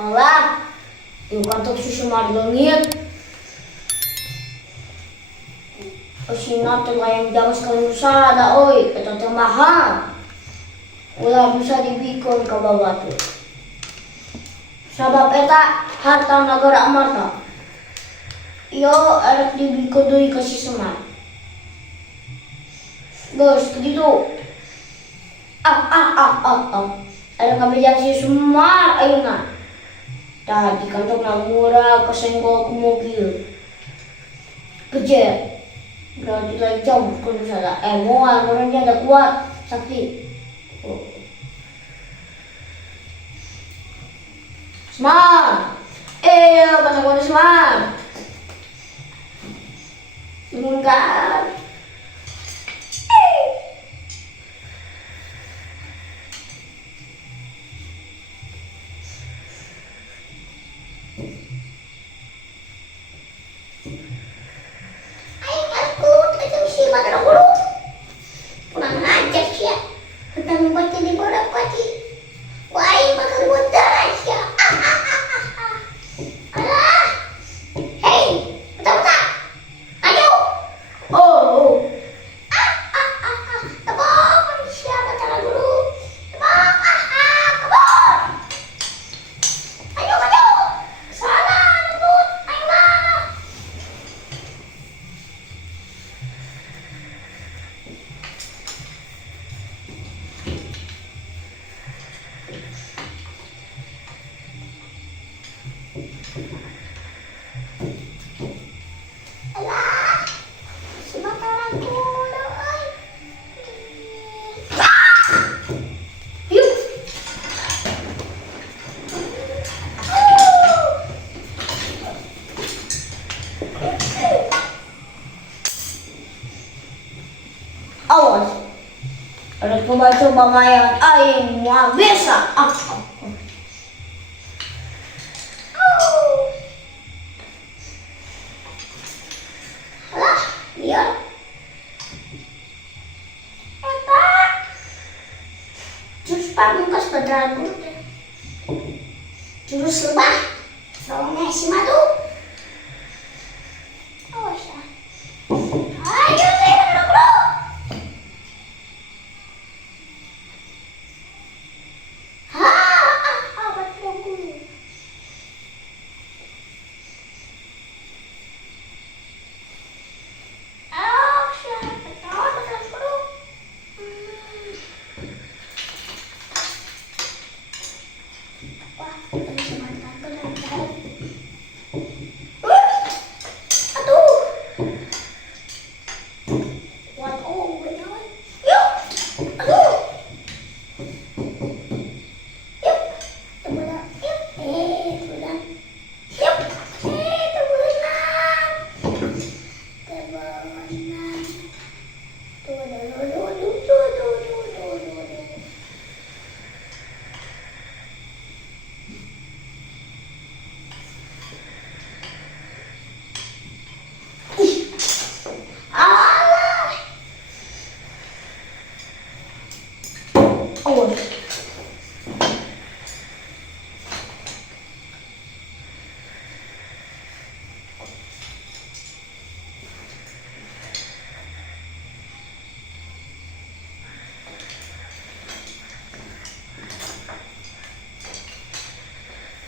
Olá, eu canto se chamar Langit. Kasi natin kayang damas kalusada, oy, ito tamahan. Wala bisa dibikon kababato. Sabab eta harta negara amarta. Iyo arak dibikon doi kasi semar. Guys, begitu. Ada kami si semar, ayun na. Tadi kantok na murah kesenggol ke mobil. Kejer. Berarti lagi jauh kalau misalnya emoan orangnya ada kuat sakit. Smart, bahasa kau smart. Enggak. Awas, ada coba-coba mayan, aing mau bisa. Alah, iya. Jurus pamungkas bedragu. Jurus lebah. Rawangnya si madu. Awas ya. Ayo deh, bro.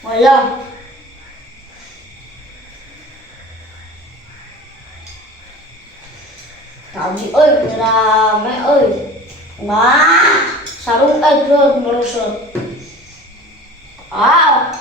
Wala. Tadi rame sarung drone merusut. Alah.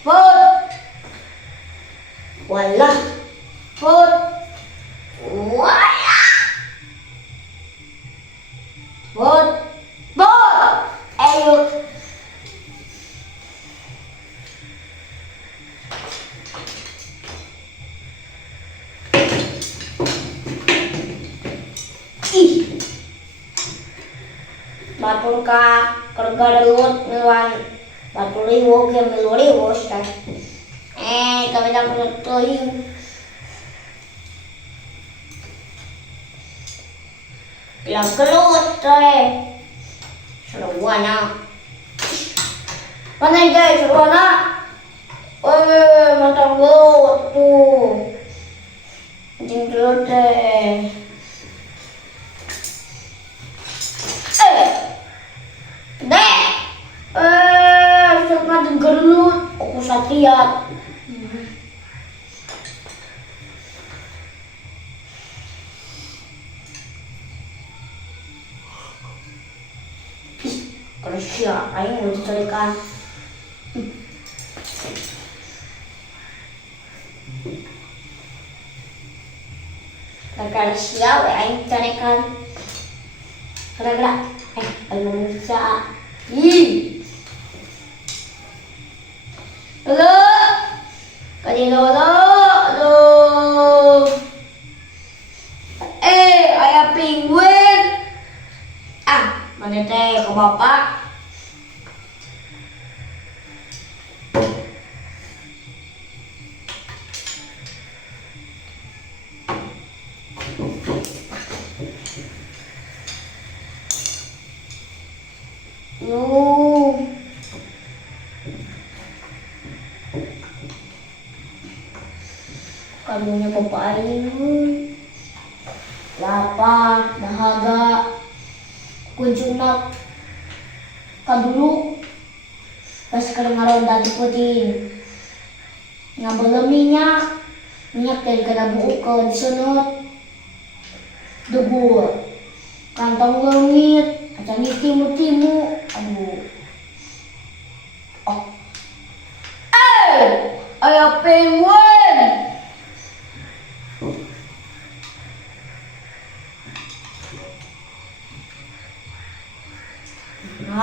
Put. Walah. Put. Walah. Put. Put. Ayo. batur ka kergalut ngewan batur liwo ge meloriwo teh. Kami dah menutup là kelut teh. Seruana. Mana guys, seruana. Mantap kelut tuh. Jeng kelut teh. Sangat gelut, aku satria. Kalau siapa yang mau dicarikan? Kalau siapa yang dicarikan? Gerak-gerak. Ayo bisa. Halo. Kali halo. Ayah penguin. Mana teh ke bapak? Kamunya bapak ini lapar, dahaga, kunjungna kadulu pas kedengaran tadi puting ngabala minyak dan kena buukan sunut debu kantong lengit acang timu aduh ayah penguin.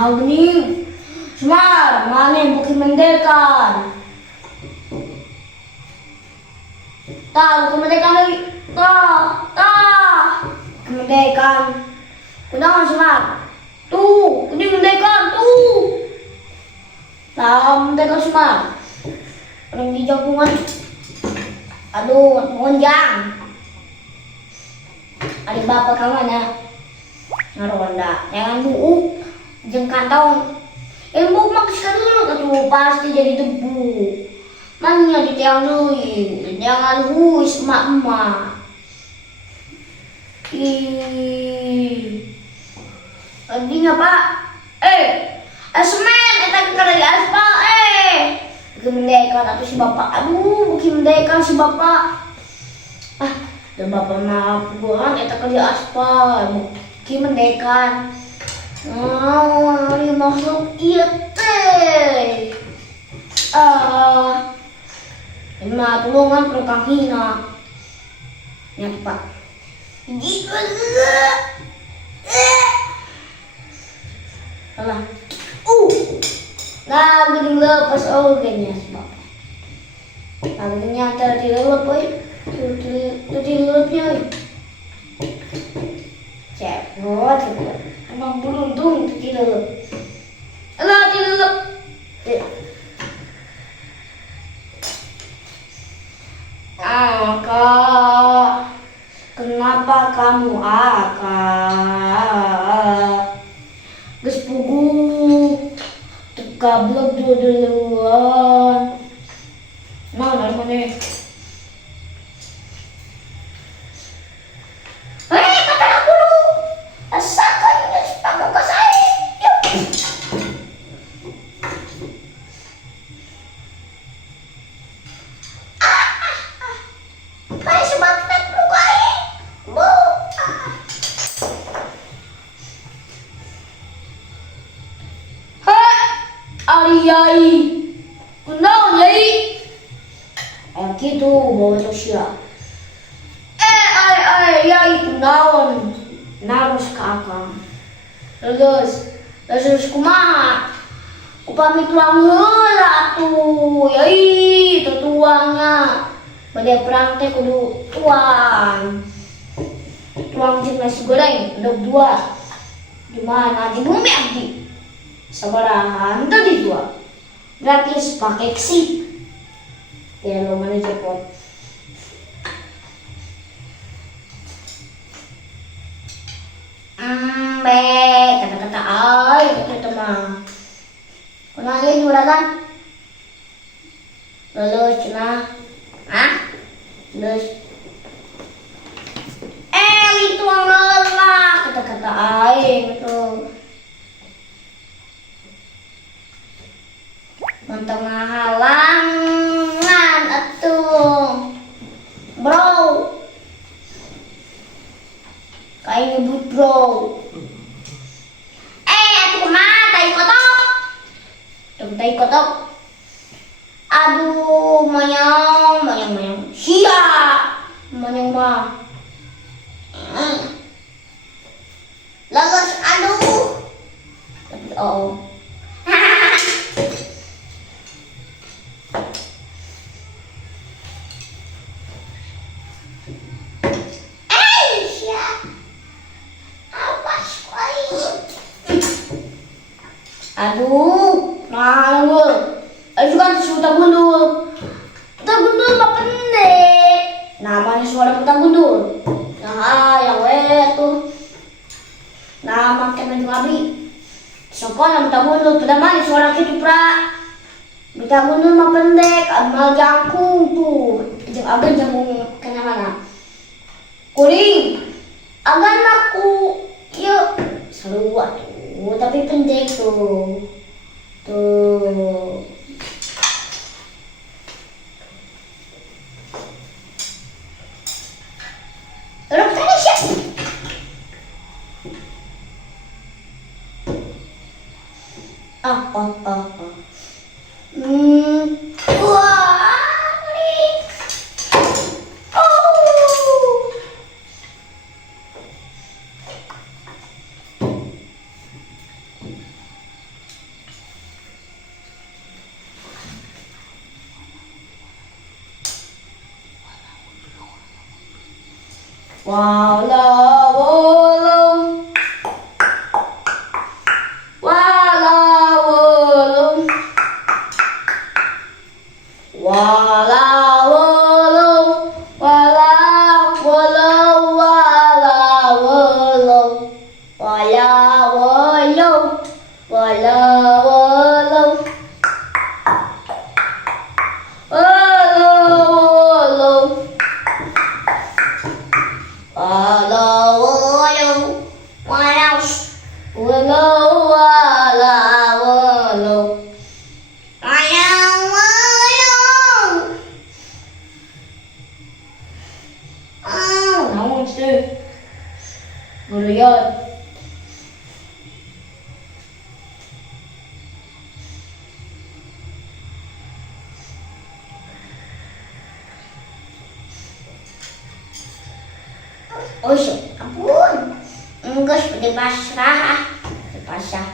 Bening, Semar, mana yang bukit mendekan? Bukit mendekan lagi, bukit mendekan. Kudangan Semar, tuh, kuning mendekan, tuh. Mendekan Semar, orang di jangkungan. Aduh, mengonjang. Adik bapak kamana? Ngaronda, jangan buuk. Jeng kantong embuk maksud dulu ketua pasti jadi debu mana di tiang lui jangan huis emak adinya pak semen kita kena di aspal mendekan atau si bapak aduh bukan mendekan si bapak dan bapak maaf bukan kita kerja aspal bukan mendekan. Ini maksud iya teh. Ini tulungan perkang hina. Ya pak. Gitu. Alah. Nah, gini lepas kayaknya sebab. Kalau ternyata tidak lepas, tidak lepasnya. Cek, emang beruntung tidak lep. Alah tidak lep. Kak, kenapa kamu Ges pugu, tekablok duluan. Nah, dari mana? Kata aku lu. Asalkan aku ke saya. Kayak sebabnya lu kayak. Yai, kenal Yai? Gitu, bawa Tosya. Yai, kenal. Narus ke akang. Terus kumaha? Upami tuang heula atuh. Yai, tutuangnya. Bade perang teh kudu tuang. Tuang jeung nasi goreng, endog 2. Di mana? Di bumi abdi. Sabarahan tadi dua. Gratis pakai ksi. Ya lo mana cepot. Be, kata-kata ay, kata mah. Kunalin juragan. Lulus cina. Hah? Lulus. Itu ang ngelak. Kata-kata ay, gitu. Mantap halangan atuh. Bro. Kayak nyebut bro. Atuh kumaha tai kotok. Tai kotok. Aduh, mayang. Sia. Mayang mah. Lagos, aduh. Oh. Aduh, nganggur. Aduh kan sudah gundul. Kita gundul mah pendek. Namanya suara kita gundul. Nah, yang tuh. Nama kena ngabi. Sopan kita gundul. Pada mana suara kita pra? Kita gundul mah pendek. Amal jangkung tuh. Jeng agan jangkung kena mana? Kuring. Agan aku. Yuk. Seru tuh. Tapi pendek tuh. Tuh. Terus tadi siap. Wah, ini. Walau Ngeliat. Oh iya, ampun. Enggak seperti pasrah. Pasrah.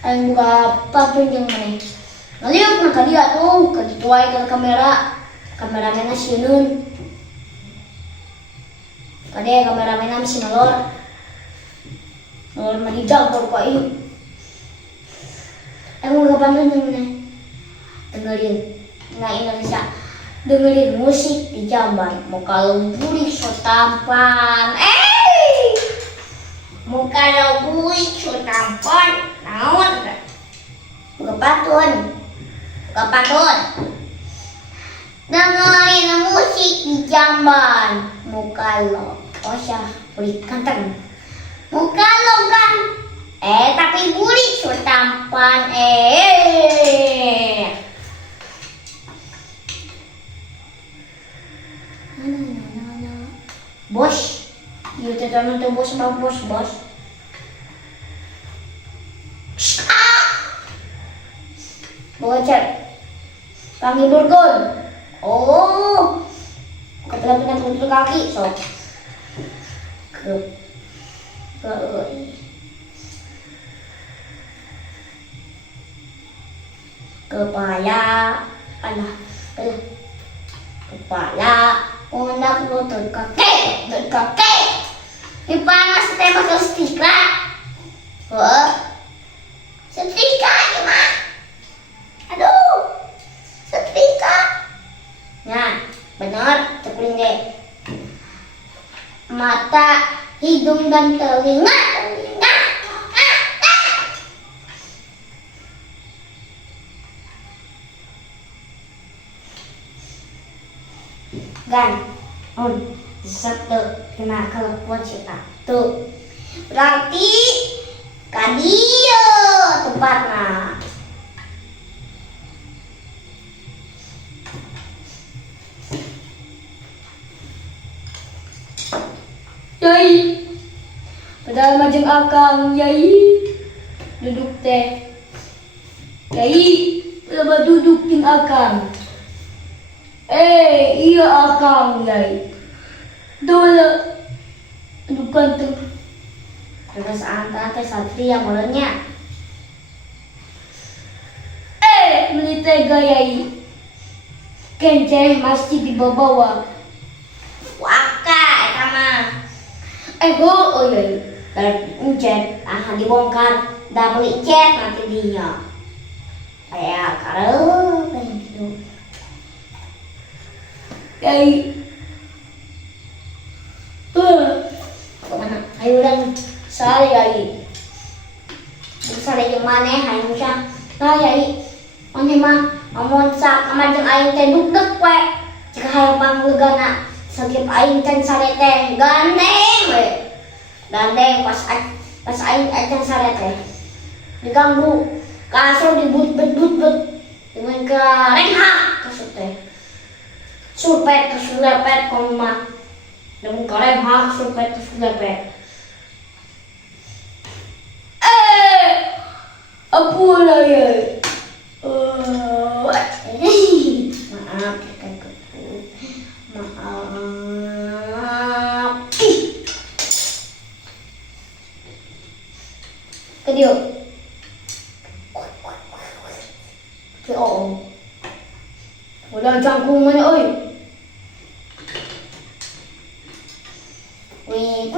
Ayo buka papin yang mana? Ngeliat na tadi tuh, kagituay ka kamera. Kameramen na si Nun. Kade kameramen na si Malor. Malor mahijal por ko ay. Ay mo gapan nun na. Dengerin. Ngain na siya. Dengerin musik di jamban. Muka burik so tampan. Muka burik so tampan. Naon ka? Muka patun. Kapatun. Dengerin musik di jamban. Muka lo. Oh siya. Burik kantang. Muka lo kan. Tapi burik so tampan. Bos. Yuk tetanong to bos mga bos. Bocor. Kami burgon. Oh. Kapila-pila putul kaki. So. Kepala. Alah. kepala, pundak, lutut, kaki. Dipanas teh pakai setrika. Setrika gimana? Aduh, setrika. Nah, benar, cekuling deh. Mata, hidung dan telinga. Gan, satu kena kelepon cita tuh. Berarti kadio tempatnya. Yai, padahal majeng akang, Yai duduk teh. Yai, coba dudukin akang. Iya akang, Yai. Dole, dukan tuh. Terus angka teh satria mulanya. Beli tega, Yai. Kenceh masjid di bawah. Waka, eta mah. Yai. Dari encet, dibongkar. Dah beli cet nanti dinya. Kayak kareu kayak gitu. Yai. Kemana? Ayo dan sare, Yai. Sare yang mana? Ayo siya. Nah, Yai. Mana mah? Amun sa kamajeng aing teh dugdeg we. Jika hayang panglegana sagip aing can sare teh gandeng we. Gandeng pas aing can sare teh. Diganggu kasur dibut-but. Dengan ke renghak kasur teh. Surpet kesulepet koma. Dengan ke renghak surpet kesulepet. Ampun ya. Maaf, maaf. Kedio. Udah jangkung mana oi? Wih.